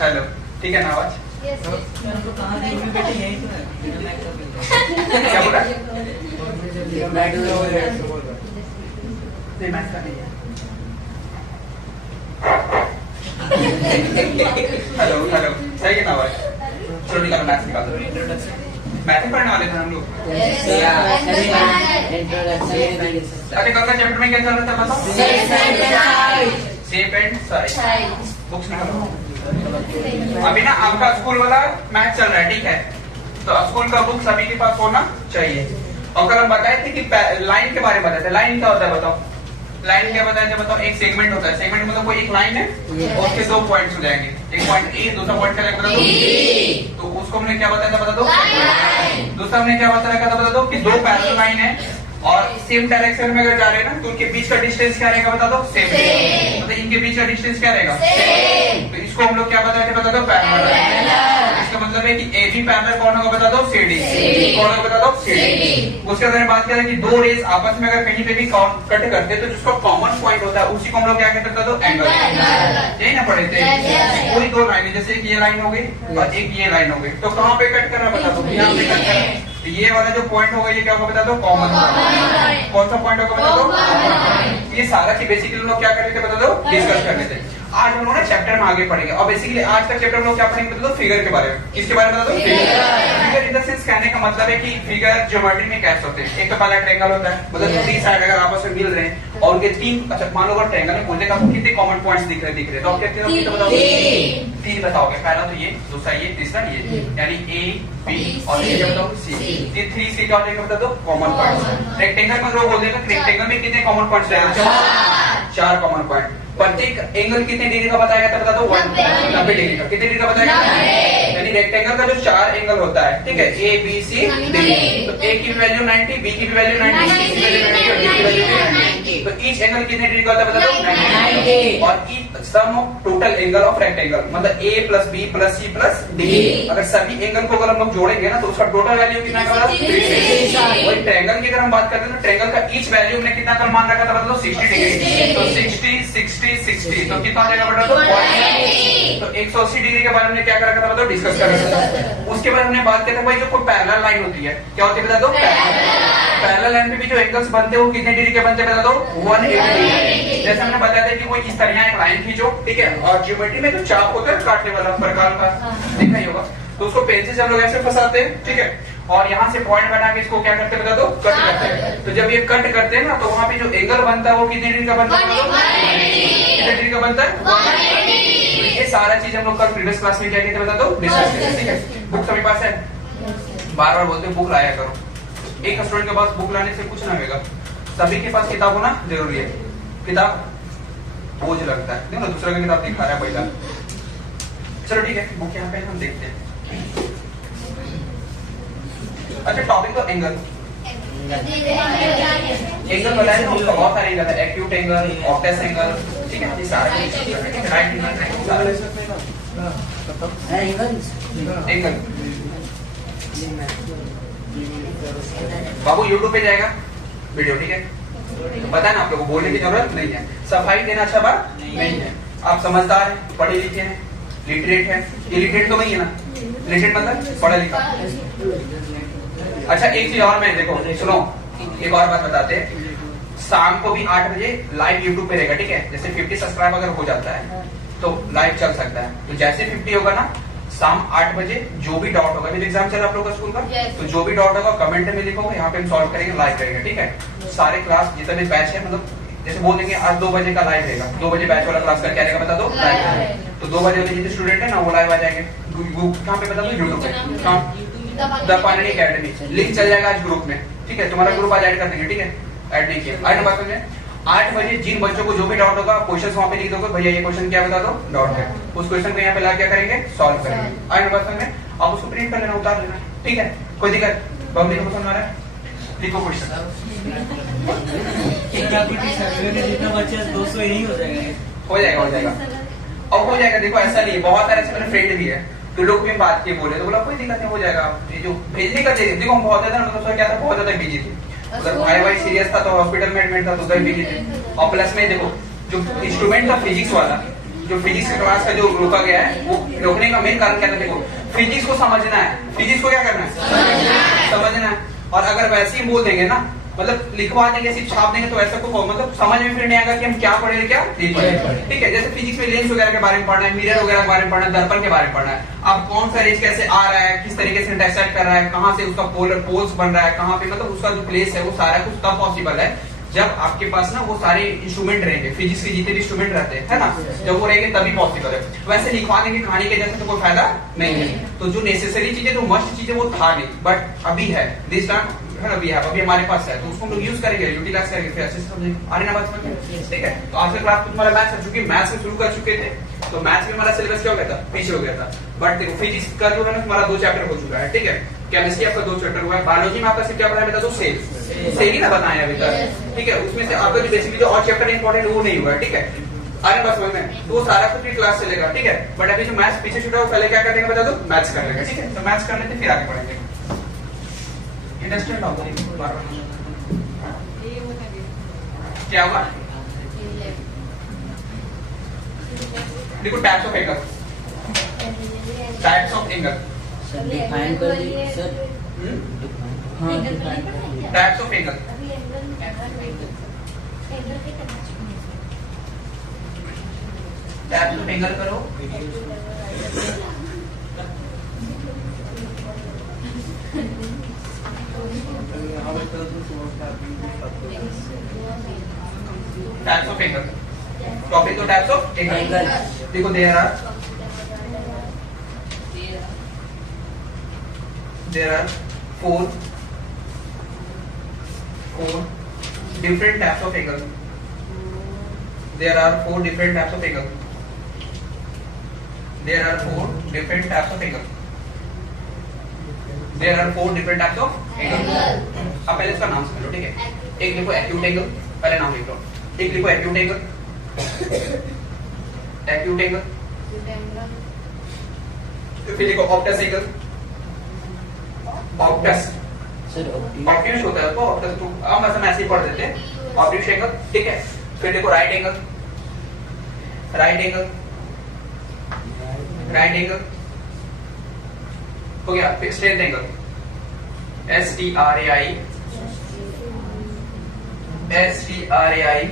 Hello, ठीक है ना आवाज? क्या बोला? मैथ का नहीं है। हेलो हेलो, सही है ना आवाज? चलो निकालो, मैथ निकाल दो। मैथ ही पढ़ने वाले थे हम लोग। अरे कल का चैप्टर में क्या चल रहा था बताओ? Shape and size. बुक्स निकालो। अभी ना आपका स्कूल वाला मैथ चल रहा है, ठीक है? तो स्कूल का बुक सभी के पास होना चाहिए। और कल हम बताए थे कि लाइन के बारे में बताए थे। लाइन क्या होता है बताओ? लाइन क्या बताया था बताओ? एक सेगमेंट होता है। सेगमेंट मतलब कोई एक लाइन है और उसके दो पॉइंट्स हो जाएंगे। एक पॉइंट ए, दूसरा पॉइंट क्या बता दो? तो उसको हमने क्या बताया था बता दो? दूसरा हमने क्या बताया था बता दो? कि दो पैरेलल लाइन है और सेम डायरेक्शन में अगर जा रहे हैं ना तो उनके बीच का डिस्टेंस क्या रहेगा बता दो? सेम। मतलब इनके बीच का डिस्टेंस क्या रहेगा? सेम। तो इसको हम लोग क्या बताए थे बता दो? पैरेलल। इसका मतलब है कि AB पैरेलल कौन होगा बता दो? CD। कौन होगा बता दो? CD। उसके अंदर बात किया था कि दो रेस आपस में अगर कहीं पे भी कट करते तो जिसका कॉमन पॉइंट होता है उसी को हम लोग क्या कहते हैं बता दो? एंगल। यही ना पढ़े थे? कोई दो लाइन, जैसे एक ये लाइन हो गई और एक ये लाइन हो गई, तो कहाँ पे कट कर रहा बता दो? यहाँ पे कट कर। तो ये वाला जो पॉइंट होगा ये क्या होगा बता दो? कॉमन। कौन सा पॉइंट होगा बता दो? ये सारा चीज बेसिकली लोग क्या कर रहे थे बता दो? डिस्कस कर रहे थे। आज हम लोग ना चैप्टर में आगे पढ़ेंगे और बेसिकली आज का चैप्टर हम लोग क्या पढ़ेंगे बता दो? फिगर के बारे में। किसके बारे में बता दो? फिगर इन द सेंस कहने का मतलब है कि फिगर ज्योमेट्री में कैसे होते हैं। एक तो पहला ट्रायंगल होता है, मतलब थ्री साइड अगर आपस में मिल रहे हैं और उनके तीन, अच्छा मान लो अगर ट्रायंगल में बोलते हैं आपको कितने कॉमन पॉइंट्स दिख रहे तो आप कहते हो कितने बताओगे? तीन बताओगे। पहला तो ये, दूसरा ये, तीसरा ये, यानी A, B और ये बताओ C। ये थ्री से क्या होता है बता दो? Common points. रेक्टेंगल में लोग बोलते हैं रेक्टेंगल में कितने कॉमन पॉइंट्स रहेंगे? चार कॉमन पॉइंट। प्रत्येक एंगल कितने डिग्री का बताया गया था बता दो? 90 डिग्री का। कितने डिग्री का बताया गया? यानी रेक्टेंगल का जो चार एंगल होता है, ठीक है, A B C D, तो A की वैल्यू 90, B की वैल्यू 90, C की वैल्यू 90 और D की वैल्यू 90। तो ईच एंगल कितने डिग्री का होता है बता दो? 90। और each sum of total angle of rectangle मतलब A plus B plus C plus D। अगर सभी एंगल को अगर हम लोग जोड़ेंगे ना तो उसका टोटल वैल्यू कितना होगा? 360। वही ट्रायंगल की अगर हम बात करते हैं तो ट्रायंगल का ईच वैल्यू हमने कितना कल मान रखा था बता दो? 60 डिग्री। तो 60 60 60 तो कितना हो जाएगा बता दो? 180। तो 180 डिग्री के बारे में क्या कर रखा था बताओ? डिस्कस कर रखा था। उसके बाद हमने बात किया था भाई जो कोई पैरेलल लाइन होती है क्या होती है बता दो? पैरेलल लाइन पे भी जो एंगल्स बनते हैं वो कितने डिग्री के बनते हैं बता दो? 180 डिग्री। जैसे हमने बताया था कि कोई इस तरह एक लाइन खींचो, ठीक है, और ज्योमेट्री में जो चाप होता है काटने वाला प्रकार का देखा ही होगा, तो उसको पेंसिल से हम लोग ऐसे फंसाते हैं, ठीक है, और यहाँ से पॉइंट बना के इसको क्या करते हैं बता दो? कट करते हैं। तो जब ये कट करते हैं ना तो वहाँ पे जो एंगल बनता है वो कितने डिग्री का बनता है? कितने डिग्री का बनता है? 180। ये सारा चीज हम लोग कल प्रीवियस क्लास में क्या कहते हैं बता दो? डिस्कस किया, ठीक है। बुक सभी पास है? बार बार बोलते बुक लाया करो। एक स्टूडेंट के पास बुक लाने से कुछ ना होगा, सभी के पास किताब होना जरूरी है। किताब बोझ लगता है, देखो ना दूसरा का किताब दिखा रहा है पहला। चलो ठीक है, बुक यहाँ पे हम देखते हैं। अच्छा टॉपिक तो एंगल। एंगल बताया ना उसका बहुत सारे एंगल है, एक्यूट एंगल, ऑब्टस एंगल, ठीक है, ये सारे राइट एंगल। बाबू YouTube पे जाएगा वीडियो, ठीक है, तो पता है ना आप लोगों को बोलने की जरूरत नहीं है। सफाई देना अच्छा बात नहीं है। आप समझदार हैं, पढ़े लिखे हैं, लिटरेट है। इलिटरेट तो नहीं है ना? लिटरेट मतलब पढ़ा लिखा। अच्छा एक चीज और मैं देखो सुनो, एक और बात बताते हैं। शाम को भी 8 बजे लाइव YouTube पे रहेगा, ठीक है। जैसे 50 सब्सक्राइब अगर हो जाता है तो लाइव चल सकता है। तो जैसे 50 होगा ना शाम 8 बजे जो भी डाउट होगा, अभी एग्जाम चल रहा है आप लोगों का स्कूल का, तो जो भी डाउट होगा कमेंट में लिखो, यहाँ पे हम सॉल्व करेंगे, लाइव करेंगे, ठीक है। सारे क्लास जितने भी बैच है, मतलब जैसे बोल देंगे आज 2 बजे का लाइव रहेगा, 2 बजे बैच वाला क्लास का क्या रहेगा बता दो? लाइव। तो 2 बजे वाले जितने स्टूडेंट है ना वो लाइव आ जाएंगे। कहाँ पे बता दो? यूट्यूब पे, द पानिनी अकेडमी, लिंक चल जाएगा आज ग्रुप में, ठीक है। तुम्हारा ग्रुप आज ऐड कर देंगे, ठीक है, ऐड नहीं किया। आज बात करें 8 बजे जिन बच्चों को जो भी डाउट होगा क्वेश्चन वहाँ पे लिख दोगे, भैया ये क्वेश्चन क्या बता दो? डाउट है। उस क्वेश्चन को यहाँ पे ला क्या करेंगे? सॉल्व करेंगे। आज बात करें आप उसको प्रिंट कर लेना, उतार लेना, ठीक है, कोई दिक्कत? पब्लिक को पसंद आ रहा है? लिखो क्वेश्चन। जितना बच्चे 200 यही हो जाएगा। हो जाएगा, हो जाएगा, अब हो जाएगा। देखो ऐसा नहीं है, बहुत सारे ऐसे मेरे फ्रेंड भी है तो लोग भी बात के बोले तो बोला कोई दिक्कत नहीं, हो जाएगा। ये जो भेजने का देखो हम बहुत ज्यादा मतलब क्या था, बहुत ज्यादा बिजी थे। अगर भाई सीरियस था तो हॉस्पिटल में एडमिट था तो उधर बिजी थे। और प्लस में देखो जो इंस्ट्रूमेंट था फिजिक्स वाला जो फिजिक्स के क्लास का जो रोका गया है वो रोकने का मेन कारण क्या था? देखो फिजिक्स को समझना है, फिजिक्स को क्या करना है? समझना है। और अगर वैसे ही बोल देंगे ना, मतलब लिखवा देंगे, सिर्फ छाप देंगे, तो ऐसा को मतलब समझ में फिर नहीं आएगा कि हम क्या पढ़े क्या नहीं पढ़े। ठीक है, जैसे फिजिक्स में लेंस वगैरह के बारे में पढ़ना है, मिरर वगैरह के बारे में पढ़ना है, दर्पण के बारे में पढ़ना है। अब कौन सा रेज कैसे आ रहा है, किस तरीके से इंटरसेक्ट कर रहा है, कहाँ से उसका पोल्स बन रहा है, कहाँ पे मतलब उसका जो प्लेस है, वो सारा कुछ तब पॉसिबल है जब आपके पास ना वो सारे इंस्ट्रूमेंट रहेंगे, फिजिक्स के जितने भी इंस्ट्रूमेंट रहते हैं, है ना, जब वो रहेंगे तभी पॉसिबल है। वैसे लिखवा देंगे कहानी के जैसे तो कोई फायदा नहीं है। तो जो नेसेसरी चीजें, जो मस्ट चीजें वो था नहीं, बट अभी है, दिस टाइम है, अभी है, अभी हमारे पास है, तो उसको हम लोग यूज करेंगे, यूटिलाइज करेंगे, फिर अच्छे से समझेंगे। आ रही ना बात समझ में? ठीक है, तो आज का क्लास में तुम्हारा मैथ्स है, चूंकि मैथ्स में शुरू कर चुके थे, तो मैथ्स में हमारा सिलेबस क्या हो गया था? पीछे हो गया था। बट देखो फिजिक्स का जो है ना तुम्हारा 2 चैप्टर हो चुका है, ठीक है, केमिस्ट्री आपका 2 चैप्टर हुआ है, बायोलॉजी में आपका सिर्फ क्या पढ़ा है बता दो? सेल ही ना बताया अभी तक, ठीक है। उसमें से आपका जो बेसिकली जो और चैप्टर इंपॉर्टेंट वो नहीं हुआ है, ठीक है, आगे बस समझ में, तो वो सारा कुछ क्लास चलेगा, ठीक है। बट अभी जो मैथ्स पीछे छूटा है वो पहले क्या कर देंगे बता दो? मैथ्स कर लेंगे, ठीक है। तो मैथ्स कर लेते फिर आगे बढ़ेंगे। इंडस्ट्रियल लॉ क्या हुआ? देखो types of angle, types of angle sir define कर दीजिए सर। हाँ types of angle, types of angle करो। टाइप्स ऑफ एंगल, टॉपिक तो टाइप्स ऑफ एंगल। देखो there are 4 different types of angle. There are 4 different types of angle. There are 4 different types of angle. There are 4 different types of angle. अब पहले इसका नाम समझ लो, ठीक है। एक लिखो एक्यूट एंगल, पहले नाम लिख लो। एक लिखो एक्यूट एंगल, एक्यूट एंगल। फिर लिखो Optus angle, Optus sir optics होता है, तो ऑप्टस तो हम ऐसे ही पढ़ देते हैं, ऑप्टिक्स एंगल, ठीक है। फिर देखो right angle, right angle, right angle हो गया। फिर straight angle, STRAI, STRAI,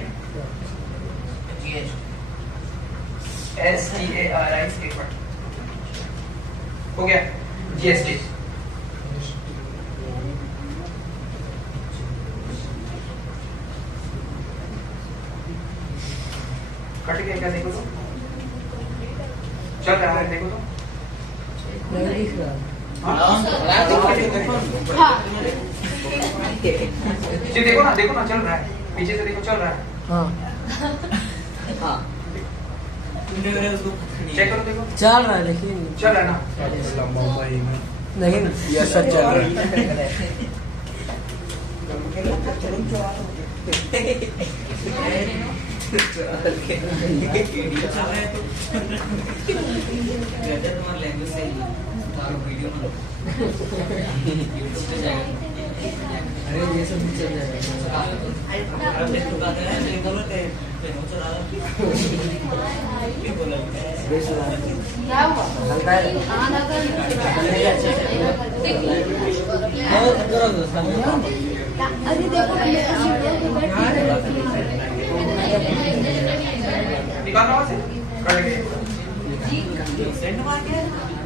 STARI, एक मिनट हो गया। GST, कट गया क्या? देखो तो चल रहा है, देखो तो नहीं दिख रहा। जी देखो ना, देखो ना, चल रहा है, पीछे से देखो, चल रहा है। हाँ हाँ चेक करो, देखो चल रहा है, लेकिन चल रहा है ना। नहीं ये सच चल रहा है। अरे ये सब भी चल निकालना वहां से, जाएगा।